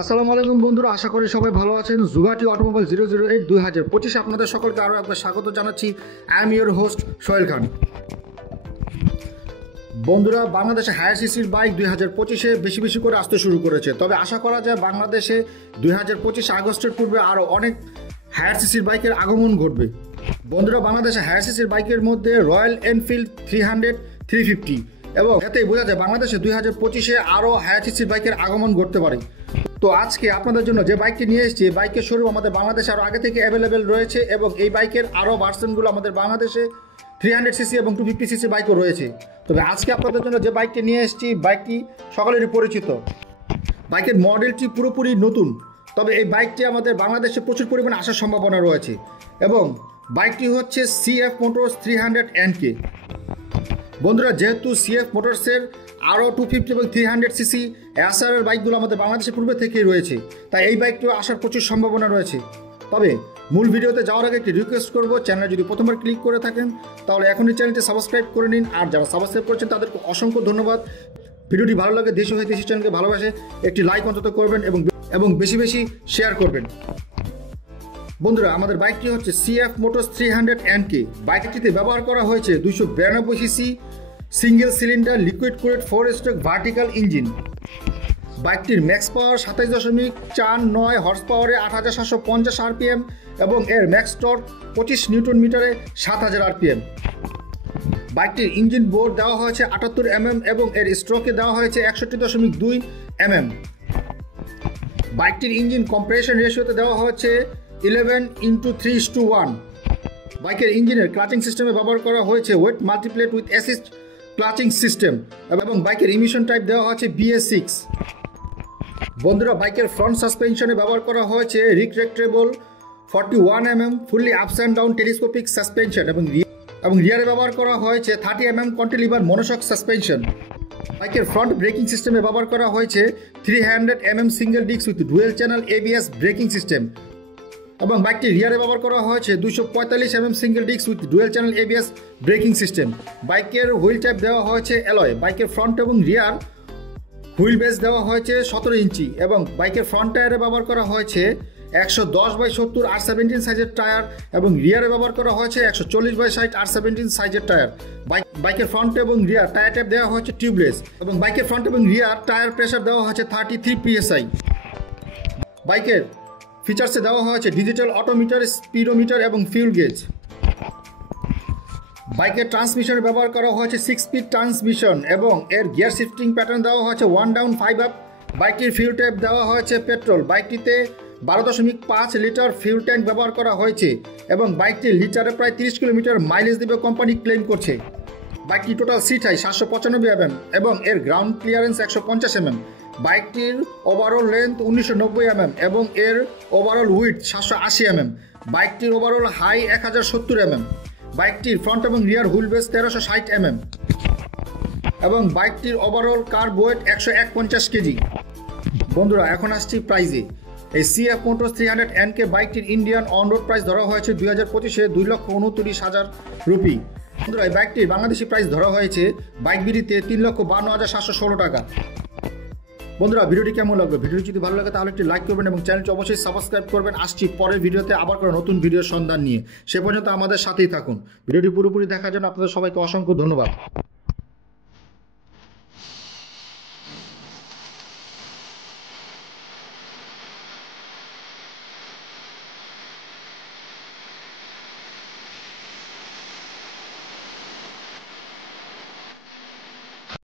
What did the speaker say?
আসসালামু আলাইকুম বন্ধুরা, আশা করি সবাই ভালো আছেন। জুগাটি অটোমোবাইল 008 2025 আপনাদের সকলকে আরও একবার স্বাগত জানাচ্ছি। I am your host Sohel Khan. বন্ধুরা, বাংলাদেশে হায়ার সিসির বাইক 2025-এ বেশি বেশি করে আসতে শুরু করেছে। তবে আশা করা যায় বাংলাদেশে 2025 আগস্টের পূর্বে আরও অনেক হায়ার সিসির বাইকের আগমন ঘটবে। বন্ধুরা, বাংলাদেশে হায়ার সিসির বাইকের মধ্যে রয়্যাল এনফিল্ড 300, 350 এবং এতেই বোঝা যায় বাংলাদেশে 2025-এ আরও হায়ার সিসির বাইকের আগমন ঘটতে পারে। তো আজকে আপনাদের জন্য যে বাইকটি নিয়ে এসেছি, বাইকের শোরুম আমাদের বাংলাদেশে আরও আগে থেকে অ্যাভেলেবেল রয়েছে এবং এই বাইকের আরও ভার্সনগুলো আমাদের বাংলাদেশে 300cc এবং 250cc বাইকও রয়েছে। তবে আজকে আপনাদের জন্য যে বাইকটি নিয়ে এসেছি, বাইকটি সকলেরই পরিচিত। বাইকের মডেলটি পুরোপুরি নতুন, তবে এই বাইকটি আমাদের বাংলাদেশে প্রচুর পরিমাণে আসার সম্ভাবনা রয়েছে এবং বাইকটি হচ্ছে CF মোটরস 300 NK। বন্ধুরা, যেহেতু CF মোটরসের আরও 250 এবং 300cc এসআরের বাইকগুলো আমাদের বাংলাদেশে পূর্বে থেকেই রয়েছে, তাই এই বাইকটিও আসার প্রচুর সম্ভাবনা রয়েছে। তবে মূল ভিডিওতে যাওয়ার আগে একটি রিকোয়েস্ট করবো, চ্যানেলে যদি প্রথমবার ক্লিক করে থাকেন তাহলে এখনই চ্যানেলটি সাবস্ক্রাইব করে নিন। আর যারা সাবস্ক্রাইব করেছেন তাদেরকে অসংখ্য ধন্যবাদ। ভিডিওটি ভালো লাগে, দেশি হয়ে দেশি চ্যানেলকে ভালোবাসে একটি লাইক অন্তত করবেন এবং বেশি বেশি শেয়ার করবেন। বন্ধুরা, আমাদের বাইকটি হচ্ছে CF মোটরস 300 NK। বাইকটিতে ব্যবহার করা হয়েছে 292cc single cylinder liquid cooled 4 stroke vertical engine. বাইকটির ম্যাক্স পাওয়ার 27.49 হর্স পাওয়ারে 8750 RPM এবং এর ম্যাক্স টর্ক 25 নিউটন মিটারে 7000 RPM। বাইকটির ইঞ্জিন বোর দেওয়া হয়েছে 78 mm এবং এর স্ট্রোকে দেওয়া হয়েছে 61.2 mm। বাইকটির ইঞ্জিন কম্প্রেশন রেশিওতে দেওয়া হয়েছে 11:3:1। বাইকের ইঞ্জিনের ক্লাচিং সিস্টেমে ব্যবহার করা হয়েছে wet multiplate with assist clutching system এবং বাইকের ইমিশন টাইপ দেওয়া হয়েছে BS6। বন্ধুরা, বাইকের ফ্রন্ট সাসপেনশনে ব্যবহার করা হয়েছে রিট্রেক্টেবল 41 mm fully ups and down telescopic suspension এবং রিয়ারে ব্যবহার করা হয়েছে 30 mm কন্টিলিভার মনোশক সাসপেনশন। বাইকের ফ্রন্ট ব্রেকিং সিস্টেমে ব্যবহার করা হয়েছে 300 mm single disc with dual channel ABS braking system এবং বাইকটি রিয়ারে ব্যবহার করা হয়েছে 245 mm single disc with dual channel ABS braking system. বাইকের হুইল টাইপ দেওয়া হয়েছে অ্যালয়। বাইকের ফ্রন্ট এবং রিয়ার হুইল বেস দেওয়া হয়েছে 17 ইঞ্চি এবং বাইকের ফ্রন্ট টায়ারে ব্যবহার করা হয়েছে 110/70 R17 সাইজের টায়ার এবং রিয়ারে ব্যবহার করা হয়েছে 140/60 R17 সাইজের টায়ার। বাইকের ফ্রন্ট এবং রিয়ার টায়ার টাইপ দেওয়া হয়েছে টিউবলেস এবং বাইকের ফ্রন্ট এবং রিয়ার টায়ার প্রেসার দেওয়া হয়েছে 33 PSI। বাইকের ফিচার্সে দেওয়া হয়েছে ডিজিটাল অটোমিটার, স্পিডোমিটার এবং ফিউল গেজ। বাইকের ট্রান্সমিশনে ব্যবহার করা হয়েছে 6 স্পিড ট্রান্সমিশন এবং এর গিয়ার শিফটিং প্যাটার্ন দেওয়া হয়েছে 1 ডাউন 5 আপ। বাইকটির ফিউল টাইপ দেওয়া হয়েছে পেট্রোল। বাইকটিতে 12.5 লিটার ফিউল ট্যাঙ্ক ব্যবহার করা হয়েছে এবং বাইকটি লিটারে প্রায় 30 কিলোমিটার মাইলেজ দেবে কোম্পানি ক্লেম করছে। বাইকটি টোটাল সিট হাই 795 mm এবং এর গ্রাউন্ড ক্লিয়ারেন্স 150 mm। বাইকটির ওভারঅল লেন্থ 1990 mm এবং এর ওভারঅল উইডথ 780 mm। বাইকটির ওভারঅল হাই 1070 mm। বাইকটির ফ্রন্ট এবং রিয়ার হুইল বেস 1360 mm এবং বাইকটির ওভারঅল কার্ব ওয়েট 151 কেজি। বন্ধুরা, এখন আসছি প্রাইজে। এই CF মোটরস 300 NK বাইকটির ইন্ডিয়ান অন রোড প্রাইস ধরা হয়েছে 2025-এ 2,29,000 রুপি। বন্ধুরা, এই বাইকটির বাংলাদেশি প্রাইস ধরা হয়েছে বাইক বিডিতে 3,52,716 টাকা। বন্ধুরা, ভিডিওটি কেমন লাগবে? ভিডিওটি যদি ভালো লাগে তাহলে একটি লাইক করবেন এবং চ্যানেলটি অবশ্যই সাবস্ক্রাইব করবেন। আসছি পরের ভিডিওতে আবার করে নতুন ভিডিওর সন্ধান নিয়ে। সে পর্যন্ত আমাদের সাথেই থাকুন। ভিডিওটি পুরোপুরি দেখার জন্য আপনাদের সবাইকে অসংখ্য ধন্যবাদ।